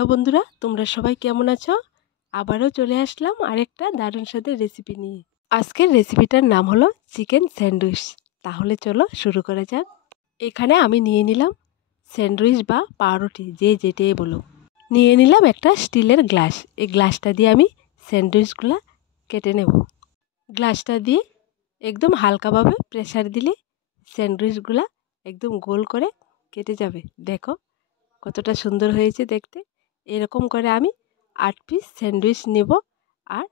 Hello বন্ধুরা, তোমরা সবাই কেমন আছো? আবারও চলে আসলাম আরেকটা দারুণ স্বাদের রেসিপি নিয়ে। আজকের রেসিপিটার নাম হলো চিকেন স্যান্ডউইচ। তাহলে চলো শুরু করা যাক। এখানে আমি নিয়ে নিলাম স্যান্ডউইচ বা পাউরুটি, যে যেটাই বলো। নিয়ে নিলাম একটা স্টিলের গ্লাস। এই গ্লাসটা দিয়ে আমি স্যান্ডউইচগুলো কেটে নেব। গ্লাসটা দিয়ে একদম হালকাভাবে প্রেসার দিলে স্যান্ডউইচগুলো একদম গোল করে কেটে যাবে। দেখো কতটা সুন্দর হয়েছে দেখতে। এরকম করে আমি 8 পিস স্যান্ডউইচ নেব আর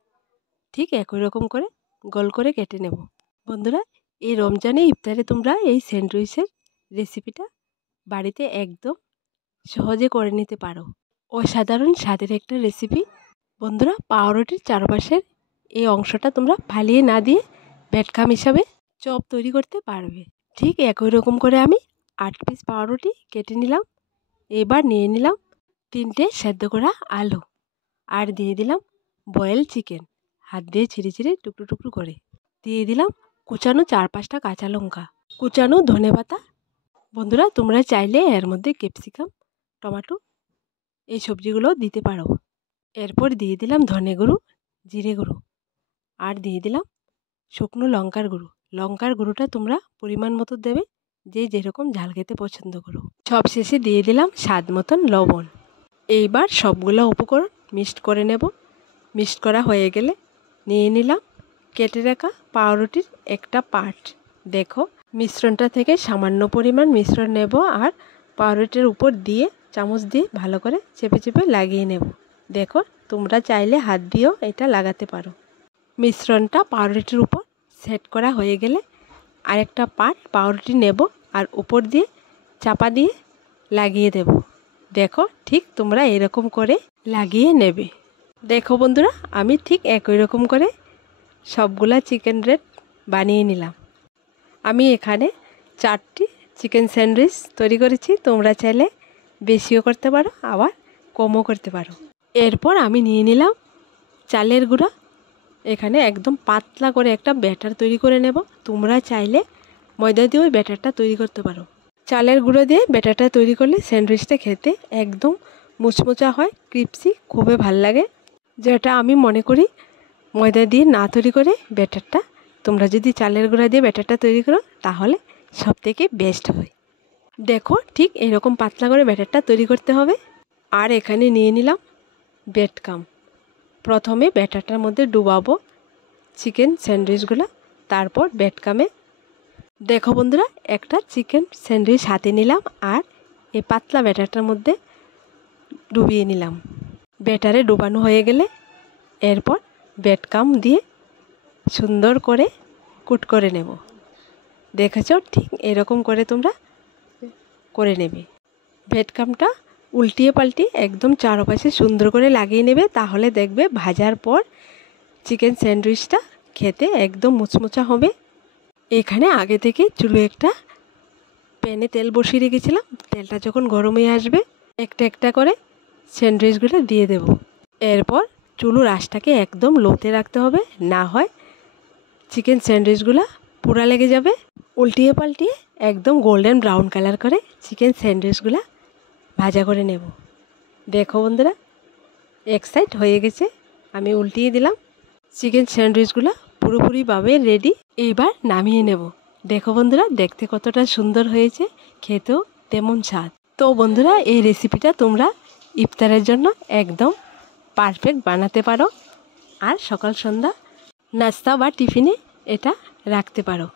ঠিক একই রকম করে গোল করে কেটে নেব। বন্ধুরা, এই রমজানে ইফতারে তোমরা এই স্যান্ডউইচের রেসিপিটা বাড়িতে একদম সহজে করে নিতে পারো। অসাধারণ স্বাদের একটা রেসিপি। বন্ধুরা, পাউরুটির চারপাশের এই অংশটা তোমরা ফালিয়ে না দিয়ে ব্রেডক্রাম্ব হিসাবে চপ তৈরি করতে পারবে। ঠিক একই রকম করে আমি 8 পিস পাউরুটি কেটে নিলাম। এবার নিয়ে নিলাম 3টে সেদ্ধ করা আলু আর দিয়ে দিলাম বয়েল চিকেন, হাত দিয়ে ছিঁড়ে ছিঁড়ে টুকরো টুকরো করে দিয়ে দিলাম। কুচানো 4-5টা কাঁচা লঙ্কা, কুচানো ধনেপাতা। বন্ধুরা, তোমরা চাইলে এর মধ্যে ক্যাপসিকাম, টমেটো এই সবজিগুলো দিতে পারো। এরপর দিয়ে দিলাম ধনে গুঁড়ো, জিরে গুঁড়ো আর দিয়ে দিলাম শুকনো লঙ্কার গুঁড়ো। লঙ্কার গুঁড়োটা তোমরা পরিমাণ মতো দেবে, যে যেরকম ঝাল খেতে পছন্দ করো। সব শেষে দিয়ে দিলাম স্বাদ মতন লবণ। এইবার সবগুলো উপকরণ মিক্সড করে নেব। মিক্সড করা হয়ে গেলে নিয়ে নিলাম কেটে রাখা পাউরুটির একটা পার্ট। দেখো, মিশ্রণটা থেকে সামান্য পরিমাণ মিশ্রণ নেব আর পাউরুটির উপর দিয়ে চামচ দিয়ে ভালো করে চেপে চেপে লাগিয়ে নেব। দেখো, তোমরা চাইলে হাত দিয়েও এটা লাগাতে পারো। মিশ্রণটা পাউরুটির উপর সেট করা হয়ে গেলে আরেকটা পার্ট পাউরুটি নেব আর উপর দিয়ে চাপা দিয়ে লাগিয়ে দেব। দেখো, ঠিক তোমরা এরকম করে লাগিয়ে নেবে। দেখো বন্ধুরা, আমি ঠিক একই রকম করে সবগুলা চিকেন রেড বানিয়ে নিলাম। আমি এখানে 4টি চিকেন স্যান্ডউইচ তৈরি করেছি। তোমরা চাইলে বেশিও করতে পারো, আবার কমও করতে পারো। এরপর আমি নিয়ে নিলাম চালের গুঁড়া। এখানে একদম পাতলা করে একটা ব্যাটার তৈরি করে নেব। তোমরা চাইলে ময়দা দিয়েও ওই ব্যাটারটা তৈরি করতে পারো। চালের গুঁড়ো দিয়ে ব্যাটারটা তৈরি করলে স্যান্ডউইচটা খেতে একদম মুচমুচা হয়, ক্রিপসি, খুবই ভাল লাগে। যেটা আমি মনে করি ময়দা দিয়ে না তৈরি করে ব্যাটারটা তোমরা যদি চালের গুঁড়া দিয়ে ব্যাটারটা তৈরি করো তাহলে সবথেকে বেস্ট হয়। দেখো, ঠিক এরকম পাতলা করে ব্যাটারটা তৈরি করতে হবে। আর এখানে নিয়ে নিলাম ব্রেডক্রাম্ব। প্রথমে ব্যাটারটার মধ্যে ডুবাবো চিকেন স্যান্ডউইচগুলো, তারপর ব্রেডক্রাম্বে। দেখো বন্ধুরা, একটা চিকেন স্যান্ডউইচ হাতে নিলাম আর এই পাতলা ব্যাটারটার মধ্যে ডুবিয়ে নিলাম। ব্যাটারে ডুবানো হয়ে গেলে এরপর ব্রেডক্রাম্ব দিয়ে সুন্দর করে কুট করে নেব। দেখেছো, ঠিক এরকম করে তোমরা করে নেবে। ব্রেডক্রাম্বটা উল্টিয়ে পাল্টিয়ে একদম চারপাশে সুন্দর করে লাগিয়ে নেবে। তাহলে দেখবে ভাজার পর চিকেন স্যান্ডউইচটা খেতে একদম মুচমুচা হবে। এখানে আগে থেকে চুলো একটা প্যানে তেল বসিয়ে রেখেছিলাম। তেলটা যখন গরম হয়ে আসবে একটা একটা করে স্যান্ডউইচগুলো দিয়ে দেব। এরপর চুলোর আঁচটাকে একদম লোতে রাখতে হবে, না হয় চিকেন স্যান্ডউইচগুলো পোড়া লেগে যাবে। উল্টিয়ে পাল্টিয়ে একদম গোল্ডেন ব্রাউন কালার করে চিকেন স্যান্ডউইচগুলো ভাজা করে নেব। দেখো বন্ধুরা, এক সাইড হয়ে গেছে, আমি উল্টিয়ে দিলাম। চিকেন স্যান্ডউইচগুলো পুরোপুরিভাবে রেডি। এইবার নামিয়ে নেব। দেখো বন্ধুরা, দেখতে কতটা সুন্দর হয়েছে, খেতেও তেমন স্বাদ। তো বন্ধুরা, এই রেসিপিটা তোমরা ইফতারের জন্য একদম পারফেক্ট বানাতে পারো আর সকাল সন্ধ্যা নাস্তা বা টিফিনে এটা রাখতে পারো।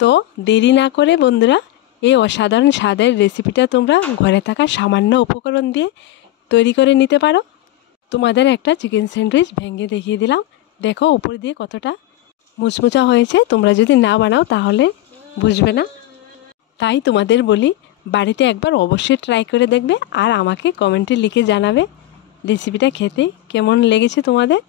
তো দেরি না করে বন্ধুরা, এই অসাধারণ স্বাদের রেসিপিটা তোমরা ঘরে থাকা সামান্য উপকরণ দিয়ে তৈরি করে নিতে পারো। তোমাদের একটা চিকেন স্যান্ডউইচ ভেঙে দেখিয়ে দিলাম। দেখো উপর দিয়ে কতটা মুচমুচা হয়েছে। তোমরা যদি না বানাও তাহলে বুঝবে না। তাই তোমাদের বলি, বাড়িতে একবার অবশ্যই ট্রাই করে দেখবে আর আমাকে কমেন্টে লিখে জানাবে রেসিপিটা খেতে কেমন লেগেছে তোমাদের।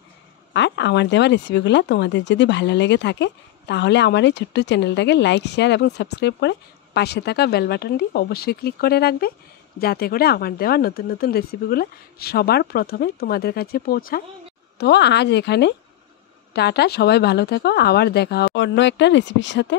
আর আমার দেওয়া রেসিপিগুলো তোমাদের যদি ভালো লেগে থাকে তাহলে আমার এই ছোট্ট চ্যানেলটাকে লাইক, শেয়ার এবং সাবস্ক্রাইব করে পাশে থাকা বেল বাটনটি অবশ্যই ক্লিক করে রাখবে, যাতে করে আমার দেওয়া নতুন নতুন রেসিপিগুলো সবার প্রথমে তোমাদের কাছে পৌঁছায়। তো আজ এখানে টাটা, সবাই ভালো থেকো। আবার দেখা হবে অন্য একটা রেসিপির সাথে।